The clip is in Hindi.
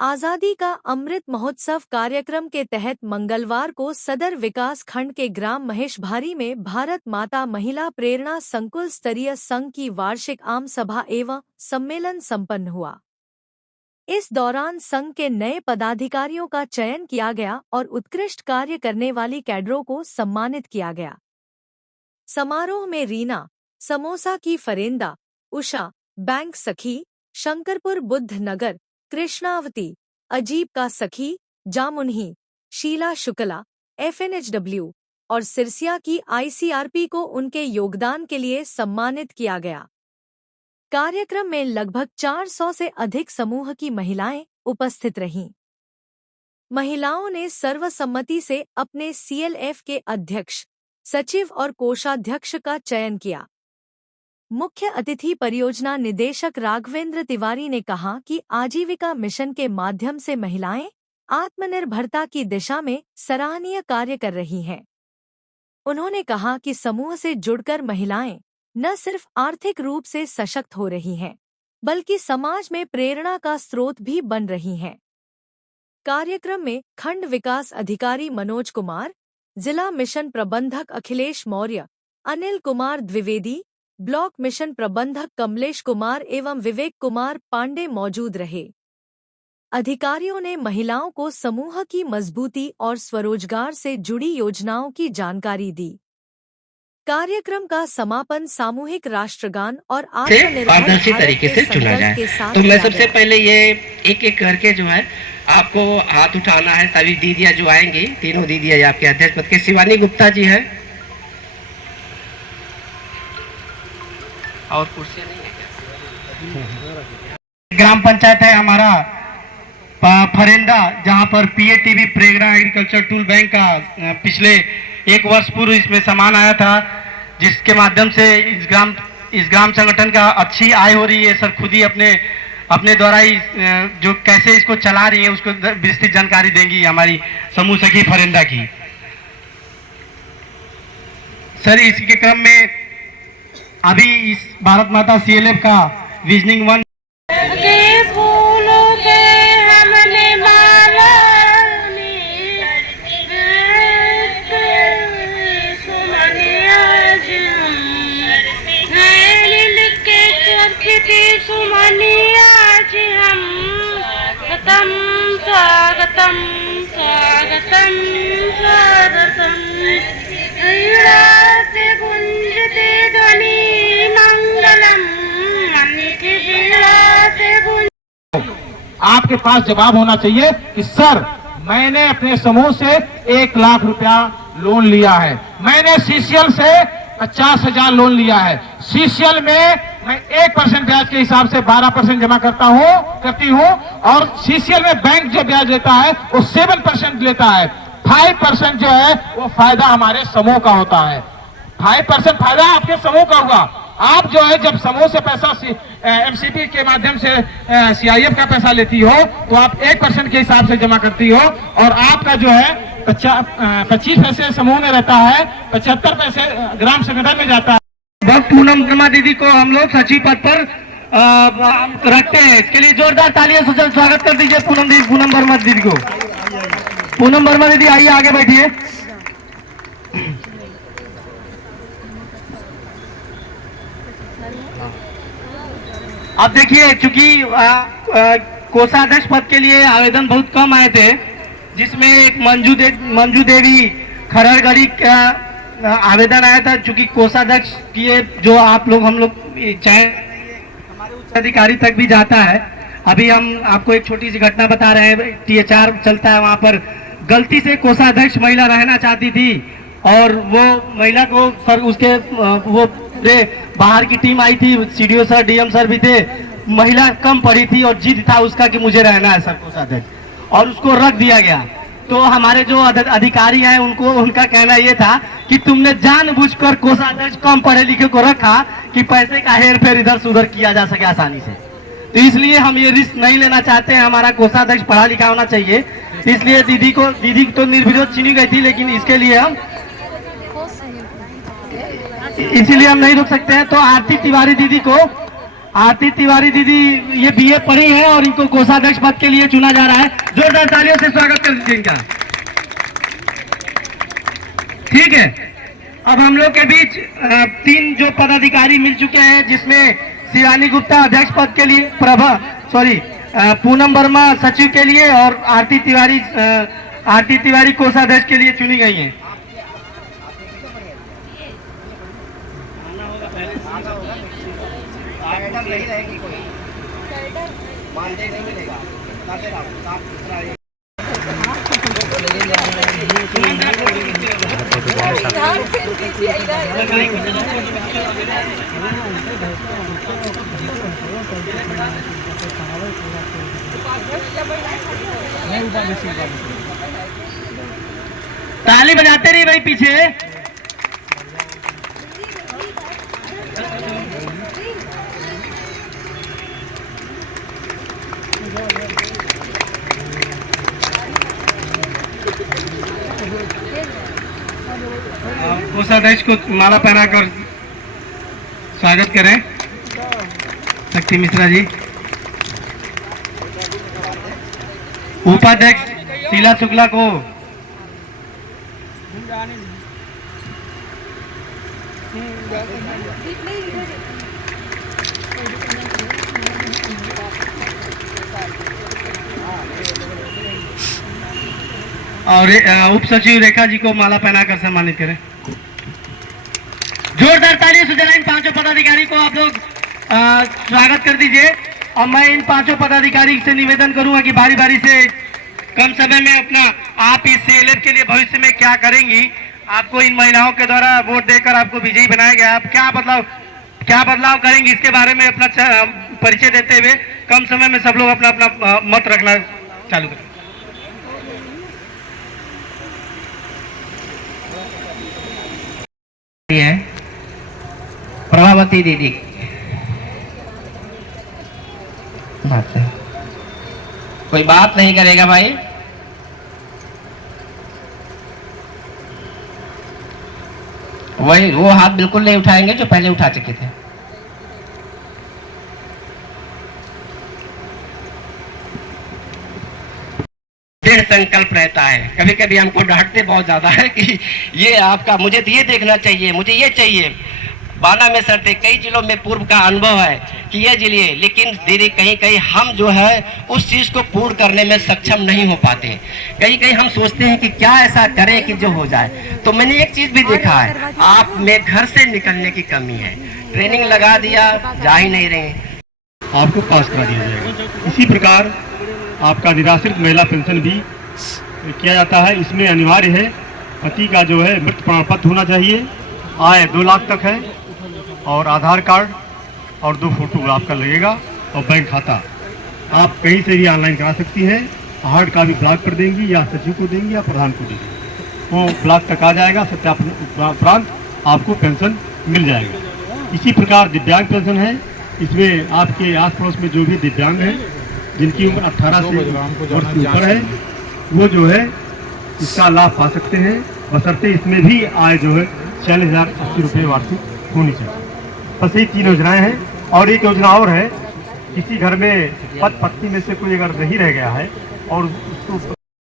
आज़ादी का अमृत महोत्सव कार्यक्रम के तहत मंगलवार को सदर विकास खंड के ग्राम महेशभारी में भारत माता महिला प्रेरणा संकुल स्तरीय संघ की वार्षिक आम सभा एवं सम्मेलन संपन्न हुआ। इस दौरान संघ के नए पदाधिकारियों का चयन किया गया और उत्कृष्ट कार्य करने वाली कैडरों को सम्मानित किया गया। समारोह में रीना, समोसा की फरेंदा, उषा, बैंक सखी, शंकरपुर बुद्ध नगर, कृष्णावती, अजीब का सखी, जामुन्ही, शीला शुक्ला, FNHW और सिरसिया की ICRP को उनके योगदान के लिए सम्मानित किया गया। कार्यक्रम में लगभग 400 से अधिक समूह की महिलाएं उपस्थित रहीं। महिलाओं ने सर्वसम्मति से अपने CLF के अध्यक्ष, सचिव और कोषाध्यक्ष का चयन किया। मुख्य अतिथि परियोजना निदेशक राघवेंद्र तिवारी ने कहा कि आजीविका मिशन के माध्यम से महिलाएं आत्मनिर्भरता की दिशा में सराहनीय कार्य कर रही हैं। उन्होंने कहा कि समूह से जुड़कर महिलाएं न सिर्फ आर्थिक रूप से सशक्त हो रही हैं, बल्कि समाज में प्रेरणा का स्रोत भी बन रही हैं। कार्यक्रम में खंड विकास अधिकारी मनोज कुमार, जिला मिशन प्रबंधक अखिलेश मौर्य, अनिल कुमार द्विवेदी, ब्लॉक मिशन प्रबंधक कमलेश कुमार एवं विवेक कुमार पांडे मौजूद रहे। अधिकारियों ने महिलाओं को समूह की मजबूती और स्वरोजगार से जुड़ी योजनाओं की जानकारी दी। कार्यक्रम का समापन सामूहिक राष्ट्रगान और पारदर्शी तरीके से चुना जाए। तो मैं सबसे पहले ये एक एक करके जो है आपको हाथ उठाना है। सभी दीदियां जो आएंगी, तीनों दीदियां आपके अध्यक्ष पद के, शिवानी गुप्ता जी है और कुर्सी नहीं है क्या? ग्राम पंचायत है हमारा फरेंदा, जहां पर PATV प्रेरणा एग्रीकल्चर टूल बैंक का पिछले एक वर्ष पूर्व इसमें सामान आया था, जिसके माध्यम से इस ग्राम संगठन का अच्छी आय हो रही है। सर खुद ही अपने द्वारा ही जो कैसे इसको चला रही है उसको विस्तृत जानकारी देंगी हमारी समूह सखी फरेंदा की। सर इसके क्रम में अभी इस भारत माता CLF का विजनिंग 1 स्वागतम स्वागतम स्वागतम से गुंजते ध्वनि मंगलम आपके पास जवाब होना चाहिए कि सर मैंने अपने समूह से 1 लाख रुपया लोन लिया है, मैंने CCL से 50,000 लोन लिया है, CCL में मैं 1% ब्याज के हिसाब से 12% जमा करती हूँ और CCL में बैंक जो ब्याज लेता है वो 7% लेता है। 5% जो है वो फायदा हमारे समूह का होता है। 5% फायदा आपके समूह का होगा। आप जो है जब समूह से पैसा MCP के माध्यम से CIF का पैसा लेती हो तो आप 1% के हिसाब से जमा करती हो और आपका जो है 25 पैसे समूह में रहता है, 75 पैसे ग्राम संगठन में जाता है। पूनम वर्मा दीदी को हम लोग सचिव पद पर रखते हैं। इसके लिए जोरदार तालियों से स्वागत कर दीजिए पूनम वर्मा दीदी को। पूनम वर्मा दीदी आइए आगे बैठिए। अब देखिए, चूंकि कोषाध्यक्ष पद के लिए आवेदन बहुत कम आए थे, जिसमें एक मंजू देवी खरड़गढ़ी का आवेदन आया था। चूंकि कोषाध्यक्ष की जो हम लोग चाहे हमारे उच्च अधिकारी तक भी जाता है। अभी हम आपको एक छोटी सी घटना बता रहे हैं। THR चलता है, वहां पर गलती से कोषाध्यक्ष महिला रहना चाहती थी और वो महिला को सर उसके वो बाहर की टीम आई थी, CDO सर, DM सर भी थे। महिला कम पढ़ी थी और जिद था उसका कि मुझे रहना है सर कोषाध्यक्ष, और उसको रख दिया गया। तो हमारे जो अधिकारी हैं उनका कहना ये था कि तुमने जानबूझकर कोषाध्यक्ष कम पढ़े लिखे को रखा कि पैसे का हेर फेर इधर से उधर किया जा सके आसानी से। तो इसलिए हम ये रिस्क नहीं लेना चाहते हैं। हमारा कोषाध्यक्ष पढ़ा लिखा होना चाहिए। इसलिए दीदी तो निर्विरोध चुनी गई थी, लेकिन इसके लिए हम नहीं रुक सकते हैं। तो आरती तिवारी दीदी को आरती तिवारी दीदी ये बीए पढ़ी है और इनको कोषाध्यक्ष पद के लिए चुना जा रहा है। जोरदार तालियों से स्वागत कर दीजिए इनका। ठीक है, अब हम लोग के बीच 3 जो पदाधिकारी मिल चुके हैं, जिसमें शिवानी गुप्ता अध्यक्ष पद के लिए, पूनम वर्मा सचिव के लिए और आरती तिवारी कोषाध्यक्ष के लिए चुनी गई हैं। नहीं रहेगी कोई मानदेय नहीं मिलेगा। ताली बजाते रहिए भाई पीछे। कोषाध्यक्ष को माला पहनाकर स्वागत करें शक्ति मिश्रा जी। उपाध्यक्ष शीला शुक्ला को और उप सचिव रेखा जी को माला पहनाकर सम्मानित करें। जोरदार तालियों से जरा इन 5 पदाधिकारी को आप लोग स्वागत कर दीजिए। और मैं इन 5 पदाधिकारी से निवेदन करूंगा कि बारी बारी से कम समय में अपना आप इस CLF के लिए भविष्य में क्या करेंगी, आपको इन महिलाओं के द्वारा वोट देकर आपको विजयी बनाया गया, आप क्या बदलाव करेंगी, इसके बारे में अपना परिचय देते हुए कम समय में सब लोग अपना अपना मत रखना चालू करें। है प्रभावती दीदी बात है, कोई बात नहीं करेगा भाई। वही वो हाथ बिल्कुल नहीं उठाएंगे जो पहले उठा चुके थे। दृढ़ संकल्प रहता है। कभी कभी हमको डांटते बहुत ज्यादा है कि ये आपका, मुझे तो ये देखना चाहिए, मुझे ये चाहिए। बाना में सर थे, कई जिलों में पूर्व का अनुभव है कि ये जिले, लेकिन दीदी कहीं कहीं हम जो है उस चीज को पूर्ण करने में सक्षम नहीं हो पाते। कहीं कहीं हम सोचते हैं कि क्या ऐसा करें कि जो हो जाए। तो मैंने एक चीज भी देखा है, आप में घर से निकलने की कमी है। ट्रेनिंग लगा दिया, जा ही नहीं रहे, आपको पास करा दिया जाएगा। इसी प्रकार आपका निराश्रित महिला पेंशन भी किया जाता है। इसमें अनिवार्य है पति का जो है मृत प्रमाण पत्र होना चाहिए, आय 2 लाख तक है, और आधार कार्ड और 2 फोटो आपका लगेगा, और बैंक खाता आप कहीं से भी ऑनलाइन करा सकती हैं। हार्ड कॉपी ब्लॉक कर देंगी, या सचिव को देंगी या प्रधान को देंगी, वो ब्लॉक तक आ जाएगा। सत्यापन उपरांत आपको पेंशन मिल जाएगा। इसी प्रकार दिव्यांग पेंशन है, इसमें आपके आस पड़ोस में जो भी दिव्यांग हैं जिनकी उम्र 18 से वर्ष से ऊपर है, वो जो है इसका लाभ पा सकते हैं, बशर्ते इसमें भी आय जो है 40,080 रुपये वार्षिक होनी चाहिए। बस ये 3 योजनाएं हैं। और एक योजना और है, किसी घर में पति में से कोई अगर नहीं रह गया है और उसको